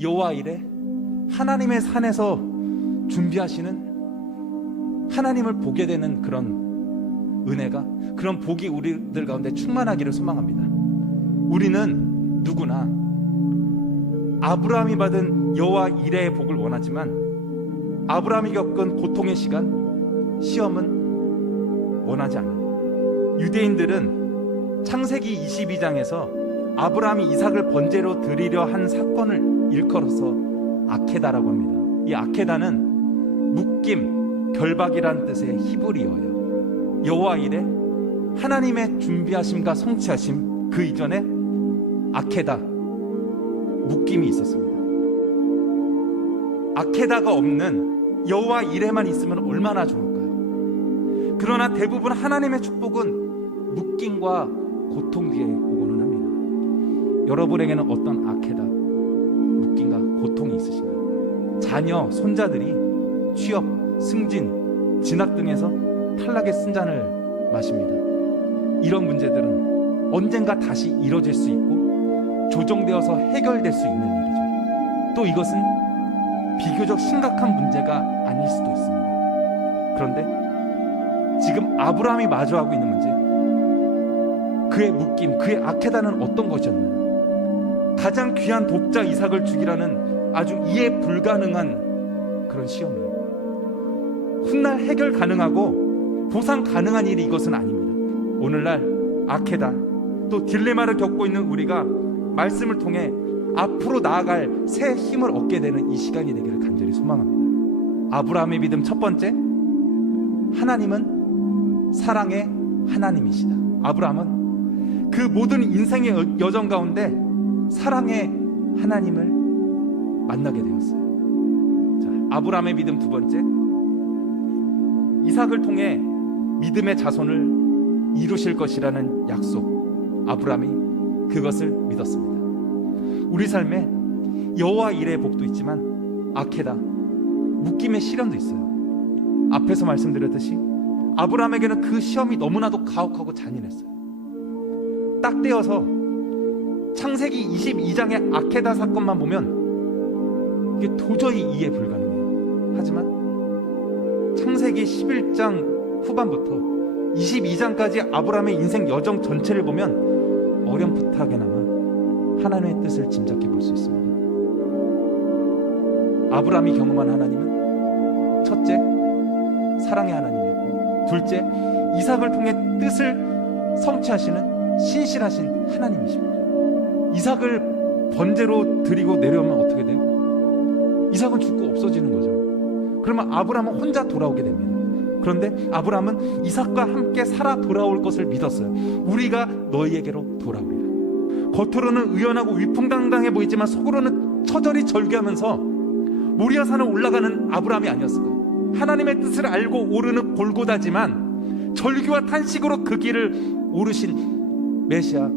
여호와 이레, 하나님의 산에서 준비하시는 하나님을 보게 되는 그런 은혜가, 그런 복이 우리들 가운데 충만하기를 소망합니다. 우리는 누구나 아브라함이 받은 여호와 이레의 복을 원하지만 아브라함이 겪은 고통의 시간, 시험은 원하지 않아요. 유대인들은 창세기 22장에서 아브라함이 이삭을 번제로 드리려 한 사건을 일컬어서 아케다라고 합니다. 이 아케다는 묶임, 결박이란 뜻의 히브리어예요. 여호와 이레, 하나님의 준비하심과 성취하심, 그 이전에 아케다, 묶임이 있었습니다. 아케다가 없는 여호와 이레만 있으면 얼마나 좋을까요? 그러나 대부분 하나님의 축복은 묶임과 고통 뒤에 오고는 합니다. 여러분에게는 어떤 아케다, 묶임과 고통이 있으신가요? 자녀, 손자들이 취업, 승진, 진학 등에서 탈락의 쓴잔을 마십니다. 이런 문제들은 언젠가 다시 이뤄질 수 있고 조정되어서 해결될 수 있는 일이죠. 또 이것은 비교적 심각한 문제가 아닐 수도 있습니다. 그런데 지금 아브라함이 마주하고 있는 문제, 그의 묶임, 그의 아케다는 어떤 것이었나요? 가장 귀한 독자 이삭을 죽이라는 아주 이해 불가능한 그런 시험이에요. 훗날 해결 가능하고 보상 가능한 일이 이것은 아닙니다. 오늘날 아케다, 또 딜레마를 겪고 있는 우리가 말씀을 통해 앞으로 나아갈 새 힘을 얻게 되는 이 시간이 되기를 간절히 소망합니다. 아브라함의 믿음 첫 번째, 하나님은 사랑의 하나님이시다. 아브라함은 그 모든 인생의 여정 가운데 사랑의 하나님을 만나게 되었어요. 자, 아브라함의 믿음 두 번째, 이삭을 통해 믿음의 자손을 이루실 것이라는 약속, 아브라함이 그것을 믿었습니다. 우리 삶에 여호와 이레의 복도 있지만 아케다, 묶임의 시련도 있어요. 앞에서 말씀드렸듯이 아브라함에게는 그 시험이 너무나도 가혹하고 잔인했어요. 딱 떼어서 창세기 22장의 아케다 사건만 보면 이게 도저히 이해 불가능해요. 하지만 창세기 11장 후반부터 22장까지 아브라함의 인생 여정 전체를 보면 어렴풋하게나마 하나님의 뜻을 짐작해 볼 수 있습니다. 아브라함이 경험한 하나님은 첫째, 사랑의 하나님이었고, 둘째, 이삭을 통해 뜻을 성취하시는 신실하신 하나님이십니다. 이삭을 번제로 드리고 내려오면 어떻게 돼요? 이삭은 죽고 없어지는 거죠. 그러면 아브라함은 혼자 돌아오게 됩니다. 그런데 아브라함은 이삭과 함께 살아 돌아올 것을 믿었어요. 우리가 너희에게로 돌아오리라. 겉으로는 의연하고 위풍당당해 보이지만 속으로는 처절히 절규하면서 모리아산을 올라가는 아브라함이 아니었을까? 하나님의 뜻을 알고 오르는 골고다지만 절규와 탄식으로 그 길을 오르신 메시아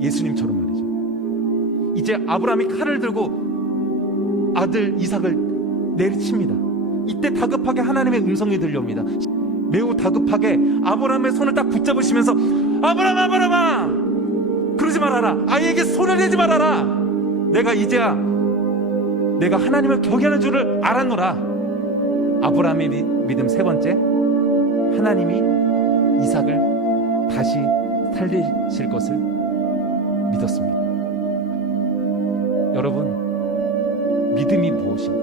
예수님처럼 말이죠. 이제 아브라함이 칼을 들고 아들 이삭을 내리칩니다. 이때 다급하게 하나님의 음성이 들려옵니다. 매우 다급하게 아브라함의 손을 딱 붙잡으시면서 아브라함아, 그러지 말아라. 아이에게 손을 대지 말아라. 내가 이제야 내가 하나님을 경외하는 줄을 알았노라. 아브라함의 믿음 세 번째, 하나님이 이삭을 다시 살리실 것을 믿었습니다. 여러분, 믿음이 무엇인가?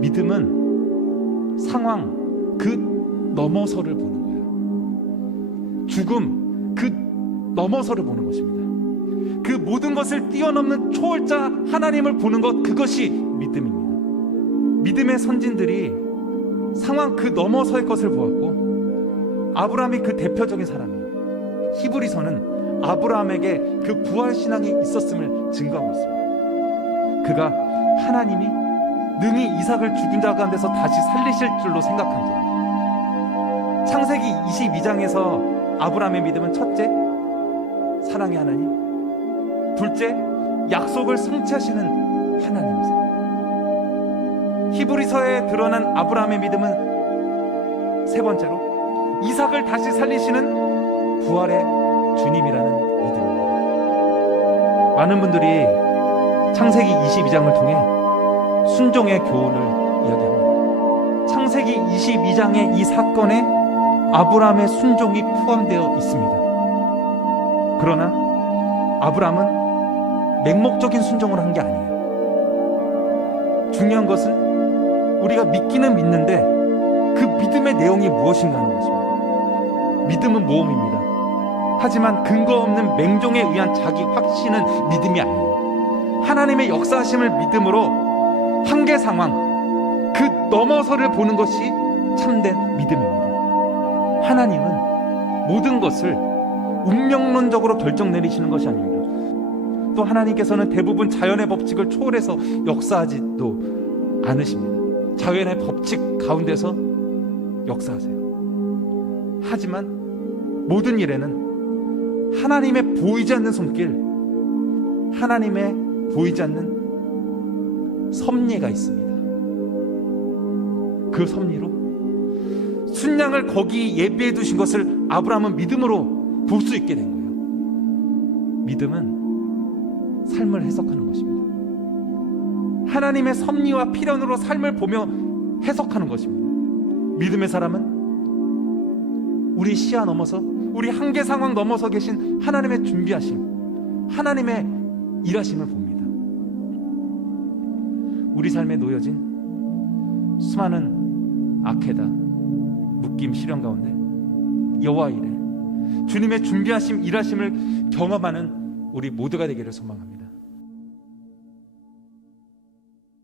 믿음은 상황 그 너머서를 보는 거예요. 죽음 그 너머서를 보는 것입니다. 그 모든 것을 뛰어넘는 초월자 하나님을 보는 것, 그것이 믿음입니다. 믿음의 선진들이 상황 그 너머서의 것을 보았고, 아브라함이 그 대표적인 사람이에요. 히브리서는 아브라함에게 그 부활신앙이 있었음을 증거하고 있습니다. 그가 하나님이 능히 이삭을 죽은 자 가운데서 다시 살리실 줄로 생각한지. 창세기 22장에서 아브라함의 믿음은 첫째, 사랑의 하나님, 둘째, 약속을 성취하시는 하나님이세요. 히브리서에 드러난 아브라함의 믿음은 세 번째로 이삭을 다시 살리시는 부활의 주님이라는 믿음입니다. 많은 분들이 창세기 22장을 통해 순종의 교훈을 이야기합니다. 창세기 22장의 이 사건에 아브라함의 순종이 포함되어 있습니다. 그러나 아브라함은 맹목적인 순종을 한 게 아니에요. 중요한 것은 우리가 믿기는 믿는데 그 믿음의 내용이 무엇인가 하는 것입니다. 믿음은 모험입니다. 하지만 근거 없는 맹종에 의한 자기 확신은 믿음이 아니에요. 하나님의 역사하심을 믿음으로 한계 상황 그 넘어서를 보는 것이 참된 믿음입니다. 하나님은 모든 것을 운명론적으로 결정 내리시는 것이 아닙니다. 또 하나님께서는 대부분 자연의 법칙을 초월해서 역사하지도 않으십니다. 자연의 법칙 가운데서 역사하세요. 하지만 모든 일에는 하나님의 보이지 않는 손길, 하나님의 보이지 않는 섭리가 있습니다. 그 섭리로 순양을 거기 예비해 두신 것을 아브라함은 믿음으로 볼 수 있게 된 거예요. 믿음은 삶을 해석하는 것입니다. 하나님의 섭리와 필연으로 삶을 보며 해석하는 것입니다. 믿음의 사람은 우리 시야 넘어서, 우리 한계 상황 넘어서 계신 하나님의 준비하심, 하나님의 일하심을 봅니다. 우리 삶에 놓여진 수많은 악해다, 묶임, 시련 가운데 여호와 이레, 주님의 준비하심, 일하심을 경험하는 우리 모두가 되기를 소망합니다.